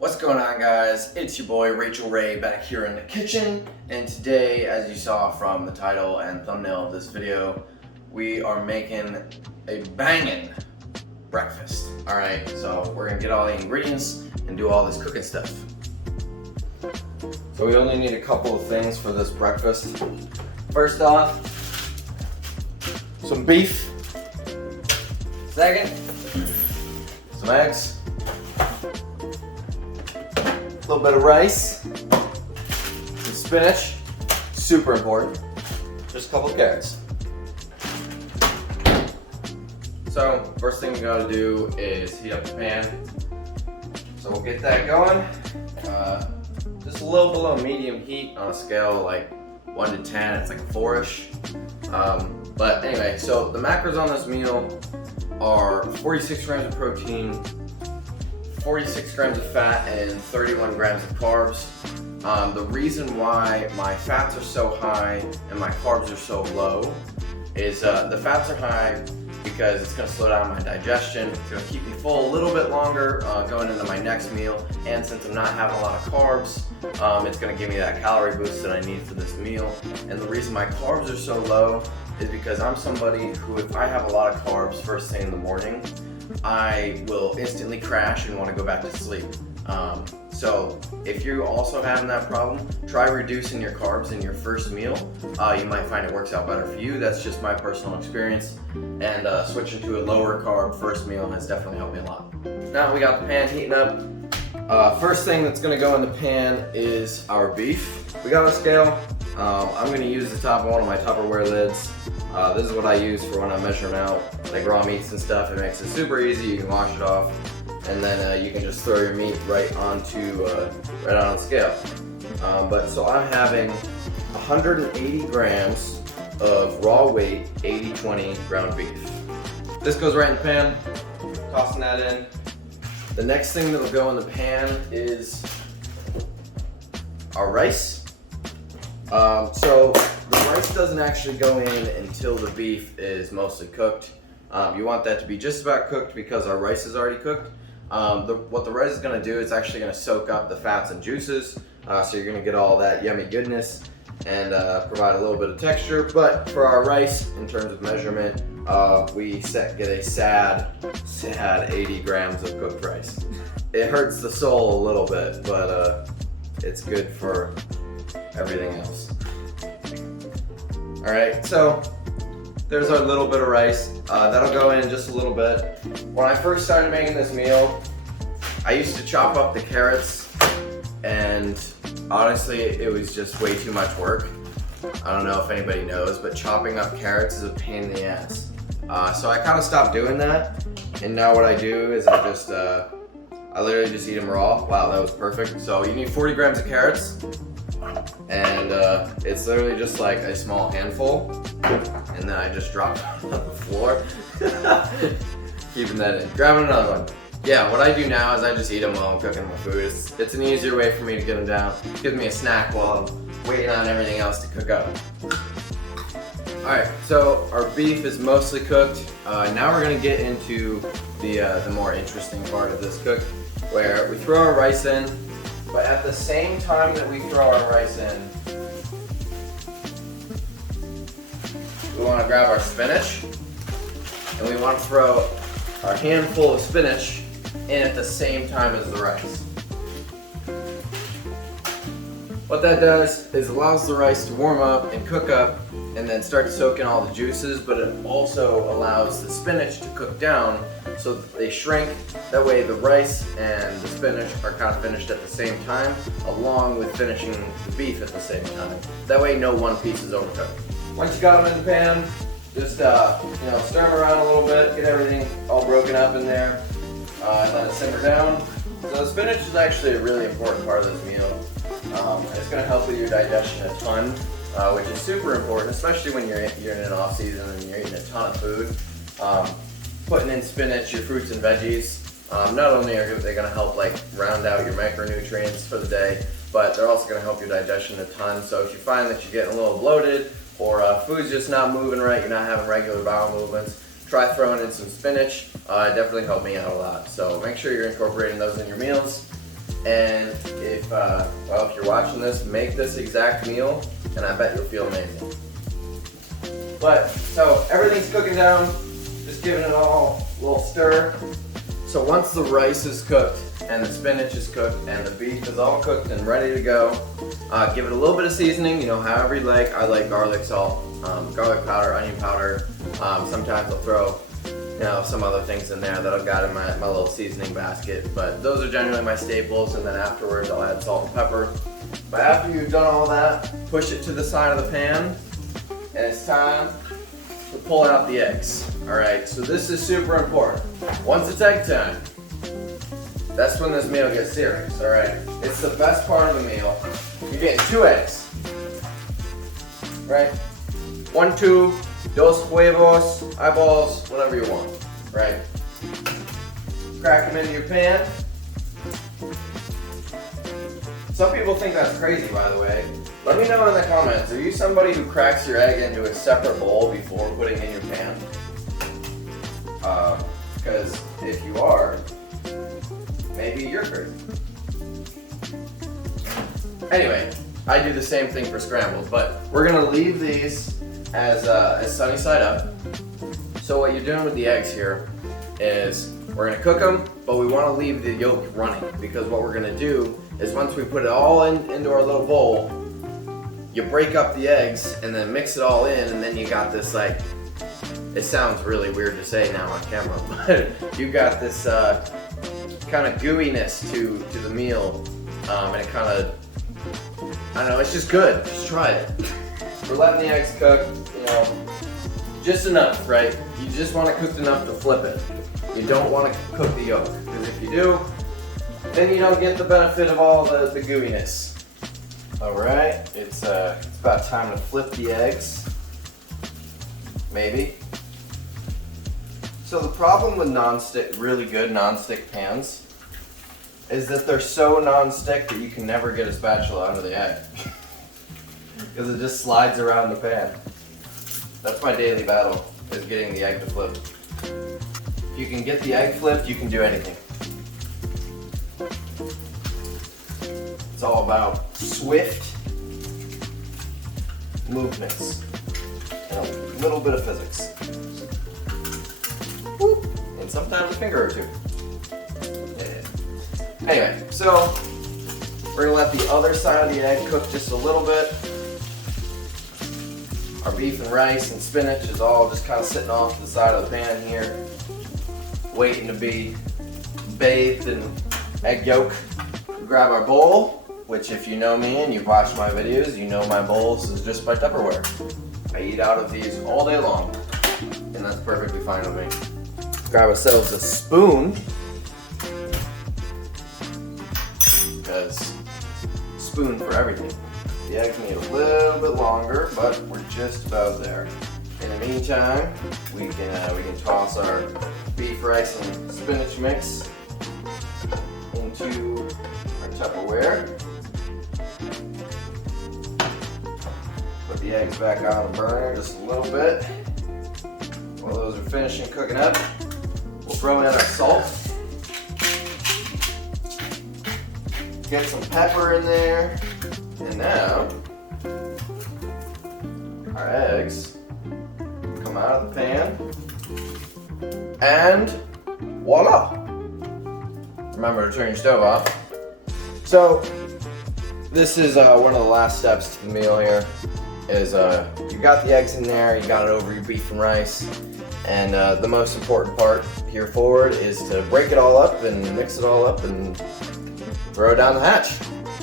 What's going on, guys? It's your boy Rachel Ray back here in the kitchen, and today, as you saw from the title and thumbnail of this video, we are making a banging breakfast. Alright, so we're gonna get all the ingredients and do all this cooking stuff. So we only need a couple of things for this breakfast. First off, some beef. Second, some eggs. A little bit of rice, some spinach, super important, just a couple of carrots. So first thing we gotta do is heat up the pan. So we'll get that going. Just a little below medium heat on a scale like 1 to 10, it's like a 4-ish. But anyway, so the macros on this meal are 46 grams of protein, 46 grams of fat, and 31 grams of carbs. The reason why my fats are so high and my carbs are so low is the fats are high because it's going to slow down my digestion. It's going to keep me full a little bit longer going into my next meal, and since I'm not having a lot of carbs, it's going to give me that calorie boost that I need for this meal. And the reason my carbs are so low is because I'm somebody who, if I have a lot of carbs first thing in the morning, I will instantly crash and want to go back to sleep. So if you're also having that problem, try reducing your carbs in your first meal. You might find it works out better for you. That's just my personal experience. And switching to a lower carb first meal has definitely helped me a lot. Now we got the pan heating up. First thing that's going to go in the pan is our beef. We got a scale. I'm going to use the top of one of my Tupperware lids. This is what I use for when I'm measuring out like raw meats and stuff. It makes it super easy. You can wash it off, and then you can just throw your meat right onto right on the scale. But so I'm having 180 grams of raw weight 80/20 ground beef. This goes right in the pan. Tossing that in. The next thing that'll go in the pan is our rice. So the rice doesn't actually go in until the beef is mostly cooked. You want that to be just about cooked because our rice is already cooked. What the rice is going to do is actually going to soak up the fats and juices, so you're going to get all that yummy goodness and provide a little bit of texture. But for our rice, in terms of measurement, we get a sad 80 grams of cooked rice. It hurts the soul a little bit, but it's good for everything else. Alright, so there's our little bit of rice. That'll go in just a little bit. When I first started making this meal, I used to chop up the carrots, and honestly, it was just way too much work. I don't know if anybody knows, but chopping up carrots is a pain in the ass. So I kind of stopped doing that, and now what I do is I literally just eat them raw. Wow, that was perfect. So you need 40 grams of carrots, and it's literally just like a small handful, and then I just drop it on the floor. Keeping that in. Grabbing another one. Yeah, what I do now is I just eat them while I'm cooking my food. It's an easier way for me to get them down. It gives me a snack while I'm waiting on everything else to cook up. Alright, so our beef is mostly cooked. Now we're going to get into the more interesting part of this cook, where we throw our rice in, but at the same time that we throw our rice in, we want to grab our spinach, and we want to throw our handful of spinach in at the same time as the rice. What that does is allows the rice to warm up and cook up and then start to soak in all the juices, but it also allows the spinach to cook down so that they shrink. That way the rice and the spinach are kind of finished at the same time, along with finishing the beef at the same time. That way no one piece is overcooked. Once you got them in the pan, just stir them around a little bit, get everything all broken up in there, and let it simmer down. So the spinach is actually a really important part of this meal. It's going to help with your digestion a ton, which is super important, especially when you're in an off season and you're eating a ton of food. Putting in spinach, your fruits and veggies, not only are they going to help like round out your micronutrients for the day, but they're also going to help your digestion a ton. So if you find that you're getting a little bloated, or food's just not moving right, you're not having regular bowel movements, try throwing in some spinach. It definitely helped me out a lot. So make sure you're incorporating those in your meals. And if you're watching this, make this exact meal, and I bet you'll feel amazing. But, so everything's cooking down, just giving it all a little stir. So once the rice is cooked, and the spinach is cooked, and the beef is all cooked and ready to go, give it a little bit of seasoning, however you like. I like garlic salt, garlic powder, onion powder. Sometimes I'll throw some other things in there that I've got in my little seasoning basket, but those are generally my staples, and then afterwards I'll add salt and pepper. But after you've done all that, push it to the side of the pan, and it's time to pull out the eggs. Alright, so this is super important. Once it's egg time, that's when this meal gets serious, alright? It's the best part of the meal. You're getting 2 eggs, right? 1, 2, dos huevos, eyeballs, whatever you want, right? Crack them into your pan. Some people think that's crazy, by the way. Let me know in the comments, are you somebody who cracks your egg into a separate bowl before putting it in your pan? Because if you are, maybe you're crazy. Anyway, I do the same thing for scrambles, but we're gonna leave these as sunny side up. So what you're doing with the eggs here is we're gonna cook them, but we wanna leave the yolk running, because what we're gonna do is once we put it all into our little bowl, you break up the eggs and then mix it all in, and then you got this, like, it sounds really weird to say now on camera, but you got this kind of gooiness to the meal, and it kind of, I don't know, it's just good. Just try it. We're letting the eggs cook, just enough, right? You just want it cooked enough to flip it. You don't want to cook the yolk, because if you do, then you don't get the benefit of all the gooiness. All right, it's about time to flip the eggs. Maybe. So the problem with really good non-stick pans is that they're so non-stick that you can never get a spatula under the egg. Because it just slides around the pan. That's my daily battle, is getting the egg to flip. If you can get the egg flipped, you can do anything. It's all about swift movements and a little bit of physics. Whoop. And sometimes a finger or two. Yeah. Anyway, so we're gonna let the other side of the egg cook just a little bit. Our beef and rice and spinach is all just kind of sitting off to the side of the pan here, waiting to be bathed in egg yolk. Grab our bowl, which if you know me and you've watched my videos, you know my bowls is just my Tupperware. I eat out of these all day long, and that's perfectly fine with me. Grab ourselves a spoon, because spoon for everything. The eggs need a little bit longer, but we're just about there. In the meantime, we can toss our beef, rice, and spinach mix into our Tupperware. Put the eggs back on the burner just a little bit. While those are finishing cooking up, we'll throw in our salt. Get some pepper in there. And now, our eggs come out of the pan. And voila! Remember to turn your stove off. So, this is one of the last steps to the meal here. Is you got the eggs in there, you got it over your beef and rice, and the most important part here forward is to break it all up and mix it all up and throw it down the hatch.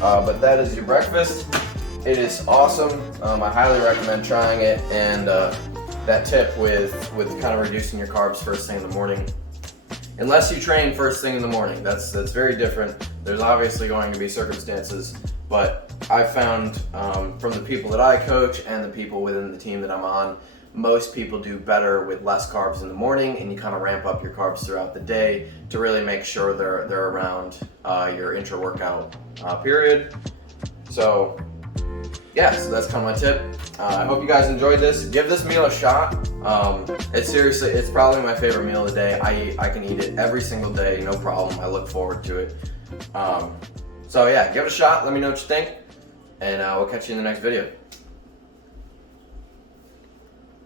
But that is your breakfast. It is awesome. I highly recommend trying it, and that tip with kind of reducing your carbs first thing in the morning. Unless you train first thing in the morning, that's very different. There's obviously going to be circumstances, but I found from the people that I coach and the people within the team that I'm on, most people do better with less carbs in the morning, and you kind of ramp up your carbs throughout the day to really make sure they're around your intra-workout period. So yeah, so that's kind of my tip. I hope you guys enjoyed this. Give this meal a shot. It's probably my favorite meal of the day. I can eat it every single day, no problem. I look forward to it. So yeah, give it a shot. Let me know what you think, and we'll catch you in the next video.